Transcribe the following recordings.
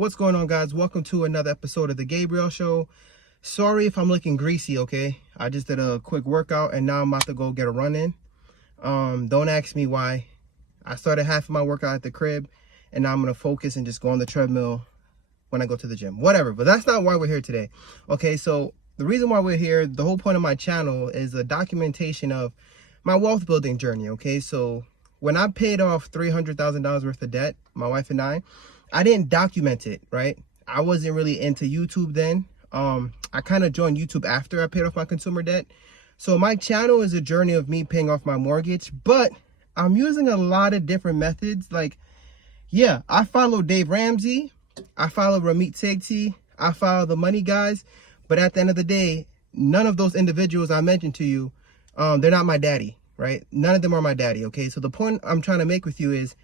What's going on, guys? Welcome to another episode of the Gabriel Show. Sorry if I'm looking greasy, okay? I just did a quick workout and now I'm about to go get a run in. Don't ask me why. I started half of my workout at the crib and now I'm gonna focus and just go on the treadmill when I go to the gym. Whatever, but that's not why we're here today. Okay, so the reason why we're here, the whole point of my channel is a documentation of my wealth building journey, okay? So when I paid off $300,000 worth of debt, my wife and I didn't document it, right? I wasn't really into YouTube then. I kind of joined YouTube after I paid off my consumer debt. So my channel is a journey of me paying off my mortgage, but I'm using a lot of different methods. Like, yeah, I follow Dave Ramsey, I follow Ramit Sethi, I follow the Money Guys, but at the end of the day, none of those individuals I mentioned to you, they're not my daddy, right? None of them are my daddy, okay? So the point I'm trying to make with you is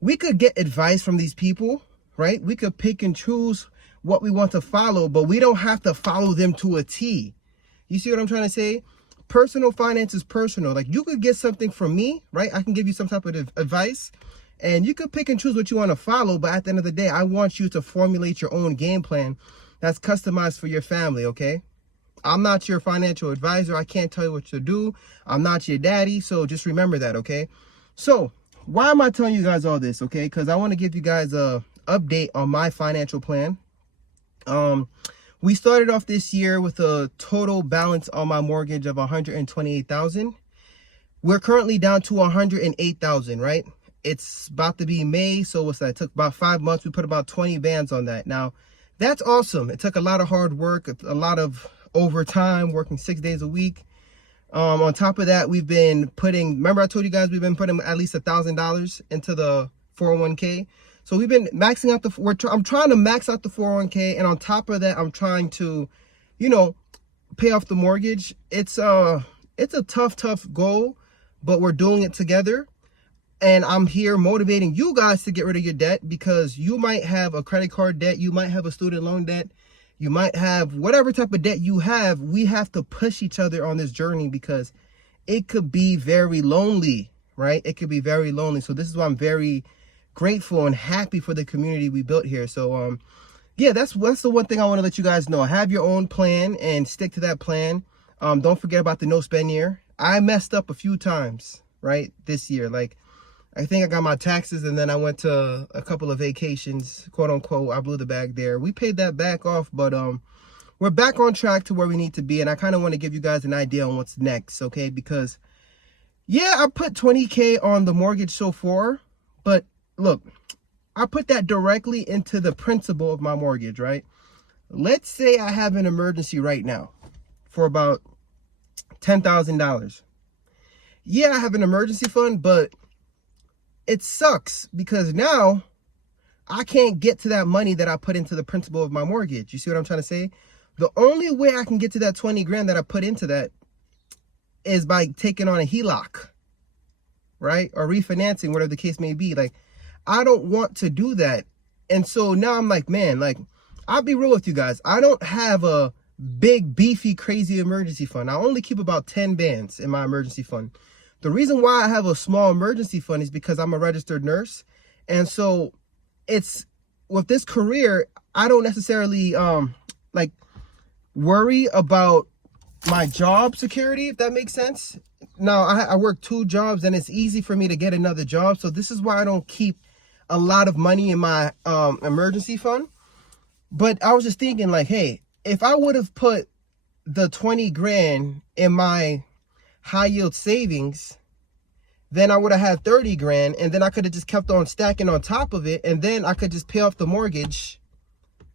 we could get advice from these people, right? We could pick and choose what we want to follow, but we don't have to follow them to a T. You see what I'm trying to say? Personal finance is personal. Like, you could get something from me, right? I can give you some type of advice and you could pick and choose what you want to follow. But at the end of the day, I want you to formulate your own game plan that's customized for your family, okay? I'm not your financial advisor. I can't tell you what to do. I'm not your daddy. So just remember that, okay? So why am I telling you guys all this, okay? Because I want to give you guys a update on my financial plan. We started off this year with a total balance on my mortgage of $128,000. We're currently down to $108,000, right? It's about to be May, so what's that? It took about 5 months. We put about 20 bands on that. Now, that's awesome. It took a lot of hard work, a lot of overtime, working 6 days a week. On top of that, we've been putting, remember I told you guys we've been putting at least $1,000 into the 401k. So we've been maxing out I'm trying to max out the 401k, and on top of that, I'm trying to, pay off the mortgage. It's a tough goal, but we're doing it together. And I'm here motivating you guys to get rid of your debt, because you might have a credit card debt, you might have a student loan debt, you might have whatever type of debt you have. We have to push each other on this journey because it could be very lonely, right? It could be very lonely. So this is why I'm very grateful and happy for the community we built here. So yeah, that's the one thing I want to let you guys know. Have your own plan and stick to that plan. Don't forget about the no spend year. I messed up a few times, right, this year. Like, I think I got my taxes and then I went to a couple of vacations, quote unquote. I blew the bag there. We paid that back off, but we're back on track to where we need to be. And I kind of want to give you guys an idea on what's next, okay? Because yeah, I put 20K on the mortgage so far, but look, I put that directly into the principal of my mortgage, right? Let's say I have an emergency right now for about $10,000. Yeah, I have an emergency fund, but it sucks because now I can't get to that money that I put into the principal of my mortgage. You see what I'm trying to say? The only way I can get to that 20 grand that I put into that is by taking on a HELOC, right? Or refinancing, whatever the case may be. Like, I don't want to do that. And so now I'm like, man, like, I'll be real with you guys. I don't have a big, beefy, crazy emergency fund. I only keep about 10 bands in my emergency fund. The reason why I have a small emergency fund is because I'm a registered nurse. And so it's, with this career, I don't necessarily like worry about my job security, if that makes sense. Now, I work 2 jobs and it's easy for me to get another job. So this is why I don't keep a lot of money in my emergency fund. But I was just thinking, like, hey, if I would have put the 20 grand in my high yield savings, then I would have had 30 grand, and then I could have just kept on stacking on top of it, and then I could just pay off the mortgage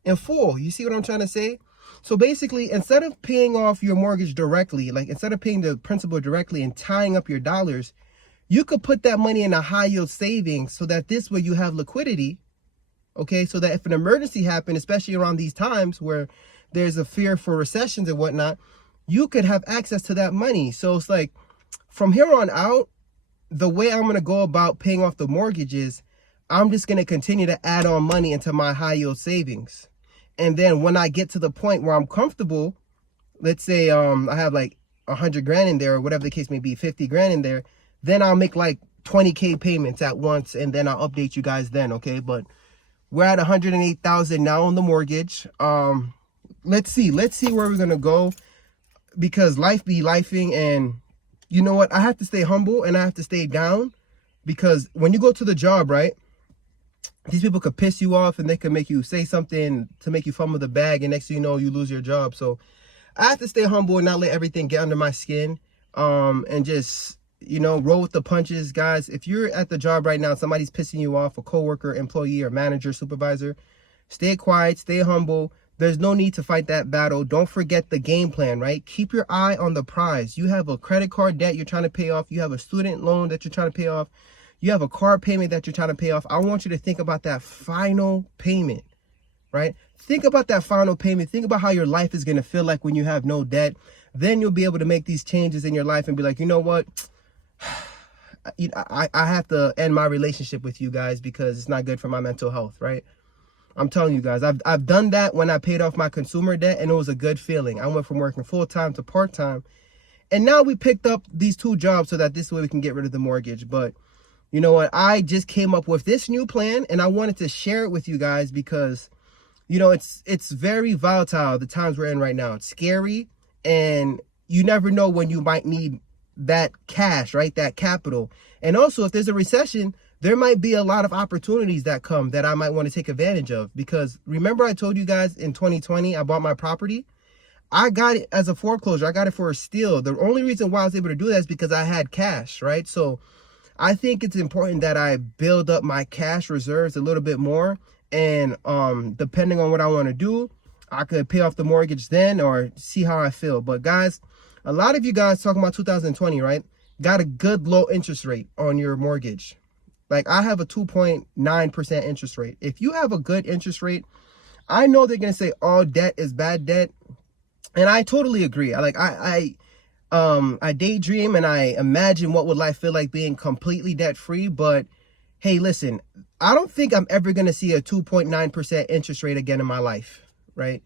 in full. You see what I'm trying to say? So basically, instead of paying off your mortgage directly, like instead of paying the principal directly and tying up your dollars, you could put that money in a high yield savings so that this way you have liquidity, okay? So that if an emergency happened, especially around these times where there's a fear for recessions and whatnot, you could have access to that money. So it's like, from here on out, the way I'm going to go about paying off the mortgage is I'm just going to continue to add on money into my high yield savings. And then when I get to the point where I'm comfortable, let's say I have like 100 grand in there, or whatever the case may be, 50 grand in there, then I'll make like 20K payments at once, and then I'll update you guys then, okay? But We're at 108,000 now on the mortgage. Let's see where we're gonna go, because life be lifing, and you know what? I have to stay humble and I have to stay down, because when you go to the job, right? These people could piss you off and they could make you say something to make you fumble the bag, and next thing you know, you lose your job. So I have to stay humble and not let everything get under my skin, and just, you know, roll with the punches. Guys, if you're at the job right now, somebody's pissing you off, a coworker, employee, or manager, supervisor, stay quiet, stay humble. There's no need to fight that battle. Don't forget the game plan, right? Keep your eye on the prize. You have a credit card debt you're trying to pay off. You have a student loan that you're trying to pay off. You have a car payment that you're trying to pay off. I want you to think about that final payment, right? Think about that final payment. Think about how your life is going to feel like when you have no debt. Then you'll be able to make these changes in your life and be like, you know what? I have to end my relationship with you guys because it's not good for my mental health, right? I'm telling you guys, I've done that when I paid off my consumer debt, and it was a good feeling. I went from working full-time to part-time. And now we picked up these 2 jobs so that this way we can get rid of the mortgage. But you know what? I just came up with this new plan, and I wanted to share it with you guys because, you know, it's very volatile, the times we're in right now. It's scary, and you never know when you might need that cash, right? That capital. And also, if there's a recession, there might be a lot of opportunities that come that I might want to take advantage of. Because remember I told you guys in 2020, I bought my property. I got it as a foreclosure. I got it for a steal. The only reason why I was able to do that is because I had cash, right? So I think it's important that I build up my cash reserves a little bit more. And depending on what I want to do, I could pay off the mortgage then or see how I feel. But guys, a lot of you guys talking about 2020, right? Got a good low interest rate on your mortgage. Like I have a 2.9% interest rate. If you have a good interest rate, I know they're going to say all debt is bad debt. And I totally agree. I daydream and I imagine what would life feel like being completely debt free. But hey, listen, I don't think I'm ever going to see a 2.9% interest rate again in my life, right?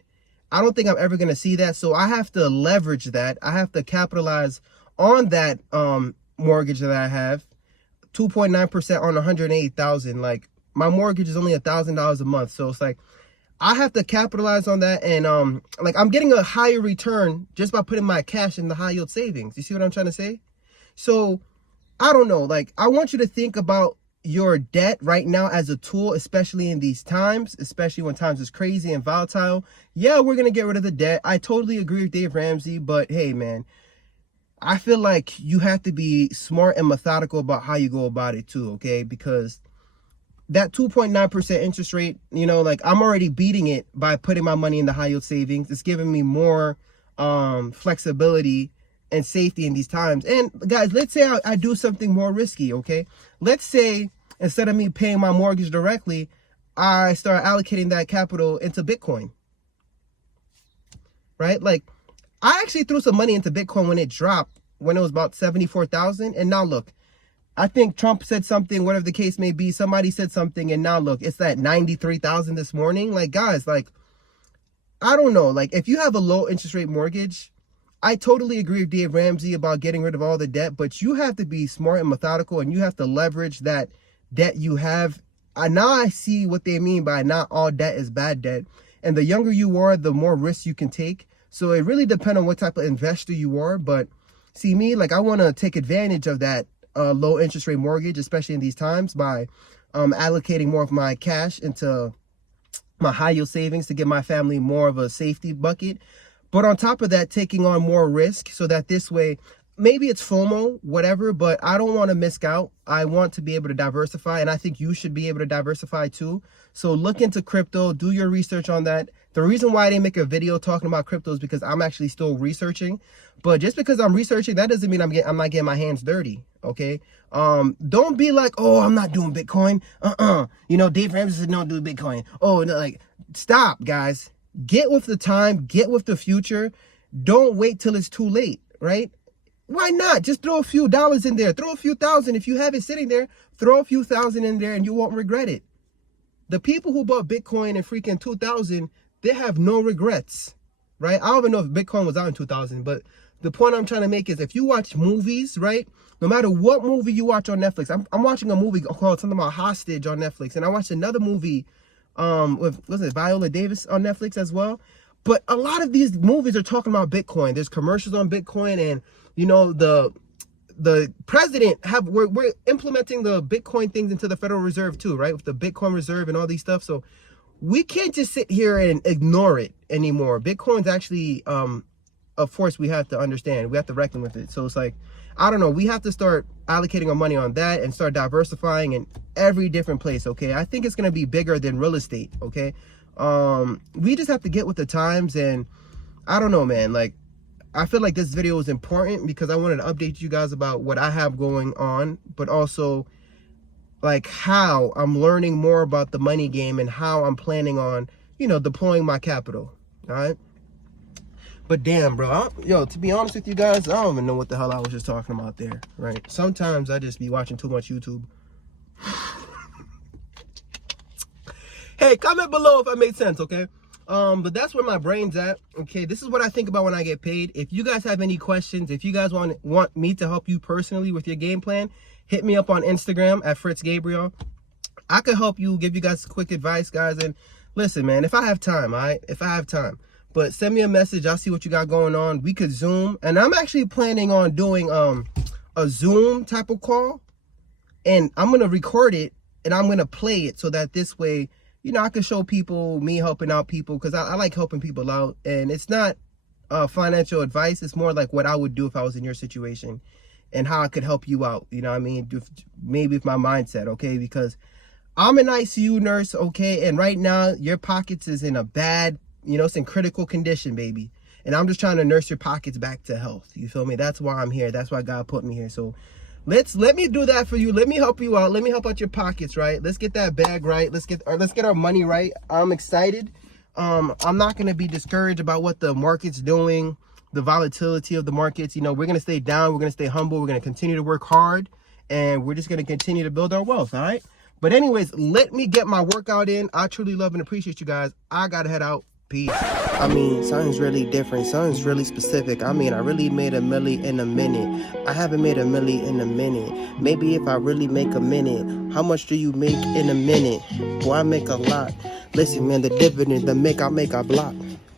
I don't think I'm ever going to see that. So I have to leverage that. I have to capitalize on that mortgage that I have. 2.9% on 108,000. Like my mortgage is only $1,000 a month. So it's like I have to capitalize on that, and like I'm getting a higher return just by putting my cash in the high yield savings. You see what I'm trying to say? So I don't know, like I want you to think about your debt right now as a tool, especially in these times, especially when times is crazy and volatile. Yeah, we're gonna get rid of the debt. I totally agree with Dave Ramsey, but hey man, I feel like you have to be smart and methodical about how you go about it too, okay? Because that 2.9% interest rate, you know, like I'm already beating it by putting my money in the high yield savings. It's giving me more flexibility and safety in these times. And guys, let's say I do something more risky, okay? Let's say instead of me paying my mortgage directly, I start allocating that capital into Bitcoin, right? Like I actually threw some money into Bitcoin when it dropped, when it was about 74,000. And now look, I think Trump said something, whatever the case may be, somebody said something, and now look, it's at 93,000 this morning. Like guys, like, I don't know, like if you have a low interest rate mortgage, I totally agree with Dave Ramsey about getting rid of all the debt, but you have to be smart and methodical, and you have to leverage that debt you have. Now I see what they mean by not all debt is bad debt. And the younger you are, the more risks you can take. So it really depends on what type of investor you are. But see me, like I want to take advantage of that low interest rate mortgage, especially in these times, by allocating more of my cash into my high yield savings to give my family more of a safety bucket. But on top of that, taking on more risk so that this way, maybe it's FOMO, whatever, but I don't want to miss out. I want to be able to diversify, and I think you should be able to diversify too. So look into crypto, do your research on that. The reason why I didn't make a video talking about crypto is because I'm actually still researching. But just because I'm researching, that doesn't mean I'm not getting my hands dirty, okay? Don't be like, oh, I'm not doing Bitcoin. You know, Dave Ramsey said don't do Bitcoin. Oh, no, like, stop, guys. Get with the time, get with the future. Don't wait till it's too late, right? Why not? Just throw a few dollars in there. Throw a few thousand. If you have it sitting there, throw a few thousand in there and you won't regret it. The people who bought Bitcoin in freaking 2000, they have no regrets, right? I don't even know if Bitcoin was out in 2000, but the point I'm trying to make is if you watch movies, right? No matter what movie you watch on Netflix, I'm watching a movie called something about Hostage on Netflix, and I watched another movie with, was it Viola Davis on Netflix as well? But a lot of these movies are talking about Bitcoin. There's commercials on Bitcoin, and you know, the president we're implementing the Bitcoin things into the Federal Reserve too, right? With the Bitcoin Reserve and all these stuff. So we can't just sit here and ignore it anymore. Bitcoin's actually a force we have to understand. We have to reckon with it. So it's like, I don't know, we have to start allocating our money on that and start diversifying in every different place, okay? I think it's going to be bigger than real estate, okay? We just have to get with the times, and I don't know, man. Like, I feel like this video is important because I wanted to update you guys about what I have going on, but also like how I'm learning more about the money game and how I'm planning on, you know, deploying my capital. All right. But damn, bro, yo, to be honest with you guys, I don't even know what the hell I was just talking about there, right? Sometimes I just be watching too much YouTube. Hey, comment below if that made sense, okay? But that's where my brain's at, okay? This is what I think about when I get paid. If you guys have any questions, if you guys want me to help you personally with your game plan, hit me up on Instagram at Fritz Gabriel. I could help you, give you guys quick advice, guys. And listen, man, if I have time, all right? If I have time. But send me a message. I'll see what you got going on. We could Zoom. And I'm actually planning on doing a Zoom type of call. And I'm going to record it and I'm going to play it so that this way, you know, I can show people me helping out people, because I like helping people out. And it's not financial advice. It's more like what I would do if I was in your situation and how I could help you out. You know what I mean? Maybe with my mindset, okay? Because I'm an ICU nurse, okay? And right now, your pockets is in a bad, you know, it's in critical condition, baby. And I'm just trying to nurse your pockets back to health. You feel me? That's why I'm here. That's why God put me here. So let me do that for you. Let me help you out. Let me help out your pockets, right? Let's get that bag right. Let's get our money right. I'm excited. I'm not going to be discouraged about what the market's doing, the volatility of the markets. You know, we're going to stay down. We're going to stay humble. We're going to continue to work hard, and we're just going to continue to build our wealth. All right. But anyways, let me get my workout in. I truly love and appreciate you guys. I got to head out. Peace. I mean, something's really different. Something's really specific. I mean, I really made a milli in a minute. I haven't made a milli in a minute. Maybe if I really make a minute. How much do you make in a minute? Boy, I make a lot. Listen, man, the dividend, the make I block.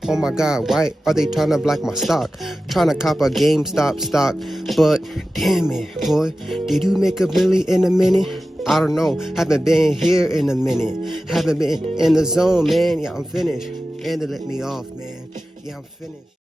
Oh my God, why are they trying to block my stock? Trying to cop a GameStop stock. But damn it, boy, did you make a milli in a minute? I don't know. Haven't been here in a minute. Haven't been in the zone, man. Yeah, I'm finished. And they let me off, man. Yeah, I'm finished.